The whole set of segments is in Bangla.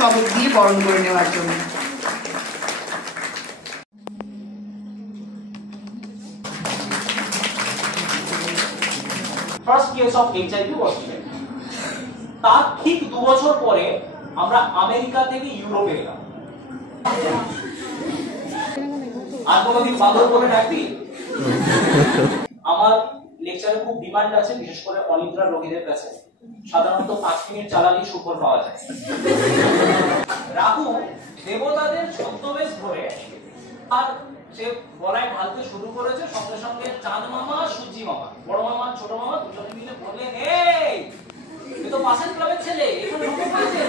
পুষ্পস্তবক দিয়ে বরণ করে নেওয়ার জন্য। First case of HIV was detected. তার ঠিক 2 বছর পরে আমরা আমেরিকা থেকে ইউরোপে গেলাম। আর কোনোদিন বাদর বলে ডাকবি? আমার লেকচারে খুব ডিমান্ড আছে, বিশেষ করে অনিদ্রা রোগীদের কাছে। সাধারণত 5 মিনিট চালালেই সুফল পাওয়া যায়। রাহু দেবতাদের ছদ্মবেশ ধরে আর সে গলায় ঢালতে শুরু করেছে। সঙ্গে সঙ্গে চাঁদ মামা, সূর্যি মামা, বড় মামা, ছোট মামা দুজনে মিলে বললেন, এই তুই তো পাশের ক্লাবের ছেলে, এখানে ঢুকে পড়েছে।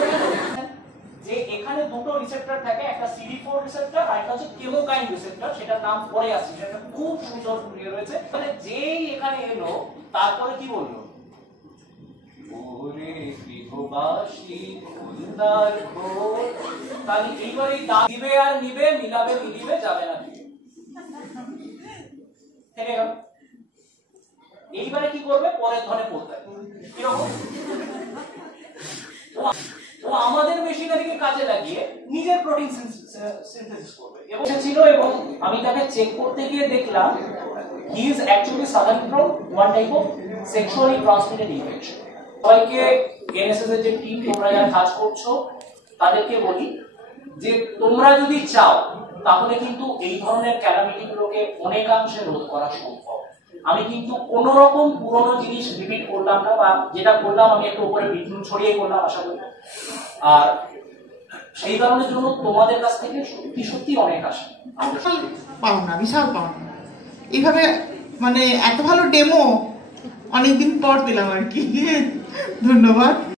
যে এখানে দুটো রিসেপ্টর থাকে, একটা CD4 রিসেপ্টর আর একটা হচ্ছে কেমোকাইন রিসেপ্টর, সেটার নাম পরে আসছে, সেটা খুব সুন্দর ক্লিয়ার রয়েছে। মানে যেই এখানে এলো তারপরে কি বললো, ওরে গৃহবাসী ফুলদার ঘোর, তাহলে এইবারে দিবে আর নিবে, মিলাবে মিলিবে, যাবে না থেকে গেল। এইবারে কি করবে, পরের ধনে পড়তে কিরকম ও আমাদের মেশিনারিকে কাজে লাগিয়ে নিজের প্রোটিন সিনথেসিস করবে। এবং ছিল, এবং আমি তাকে চেক করতে গিয়ে দেখলাম he is actually suffering from one type of sexually transmitted infection. সবাইকে এনএসএস এর যে টিম, তোমরা যারা কাজ করছো তাদেরকে বলি যে তোমরা যদি চাও তাহলে কিন্তু এই ধরনের ক্যালামিটি গুলোকে অনেকাংশে রোধ করা সম্ভব। আমি কিন্তু কোন রকম পুরনো জিনিস রিপিট করলাম না, বা যেটা করলাম আমি একটু উপরে বিদ্যুৎ ছড়িয়ে করলাম আশা করি। আর সেই কারণের জন্য তোমাদের কাছ থেকে সত্যি সত্যি অনেক আশা। পাওনা, বিশাল পাওনা। এইভাবে মানে এত ভালো ডেমো অনেকদিন পর দিলাম আর কি। ধন্যবাদ।